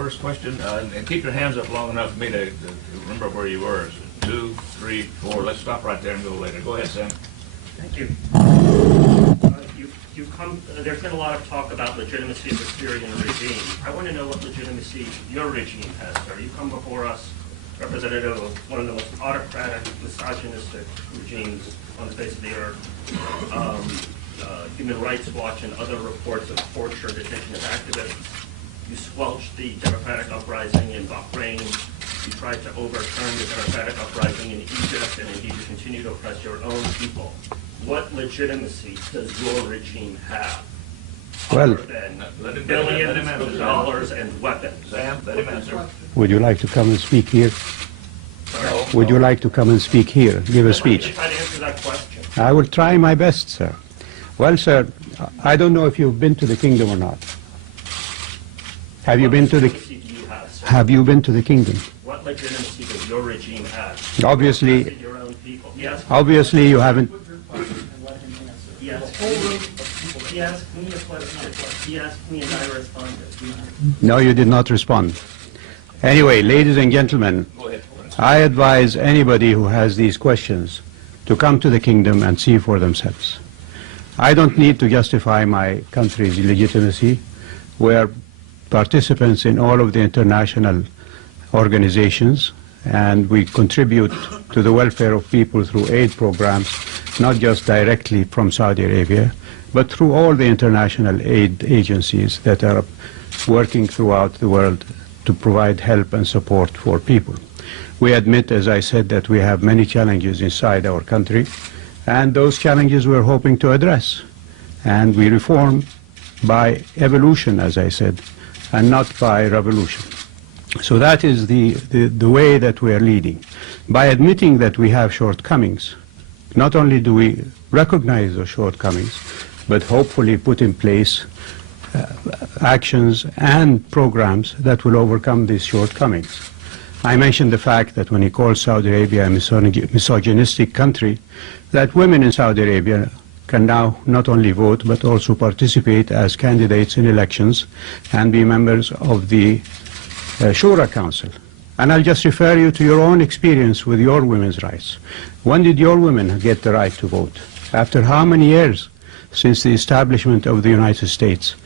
First question, and keep your hands up long enough for me to remember where you were. 2, 3, 4. Let's stop right there and go later. Go ahead, Sam. Thank you. There's been a lot of talk about legitimacy of the Syrian regime. I want to know what legitimacy your regime has, sir. You come before us, representative of one of the most autocratic, misogynistic regimes on the face of the earth. Human Rights Watch and other reports of torture, detention of activists. You squelched the democratic uprising in Bahrain. You tried to overturn the democratic uprising in Egypt, and indeed you continue to oppress your own people. What legitimacy does your regime have? Well, other than billions of dollars and weapons? Sam, let him answer. would you like to come and speak here? Would you like to come and speak here, give a speech? Try to answer that question. I will try my best, sir. Well, sir, I don't know if you've been to the kingdom or not. Have you been to the kingdom? What legitimacy does your regime have? Obviously, Your own people. Yes. obviously you haven't. Yes. He asked me a question. He asked me and I responded. No, you did not respond. Anyway, ladies and gentlemen, I advise anybody who has these questions to come to the kingdom and see for themselves. I don't need to justify my country's legitimacy. We're participants in all of the international organizations, and we contribute to the welfare of people through aid programs, not just directly from Saudi Arabia, but through all the international aid agencies that are working throughout the world to provide help and support for people. We admit, as I said, that we have many challenges inside our country, and those challenges we're hoping to address. And we reform by evolution, as I said, and not by revolution. So that is the way that we are leading. By admitting that we have shortcomings, not only do we recognize those shortcomings, but hopefully put in place actions and programs that will overcome these shortcomings. I mentioned the fact that when he calls Saudi Arabia a misogynistic country, that women in Saudi Arabia can now not only vote but also participate as candidates in elections and be members of the Shura Council. And I'll just refer you to your own experience with your women's rights. When did your women get the right to vote? After how many years since the establishment of the United States?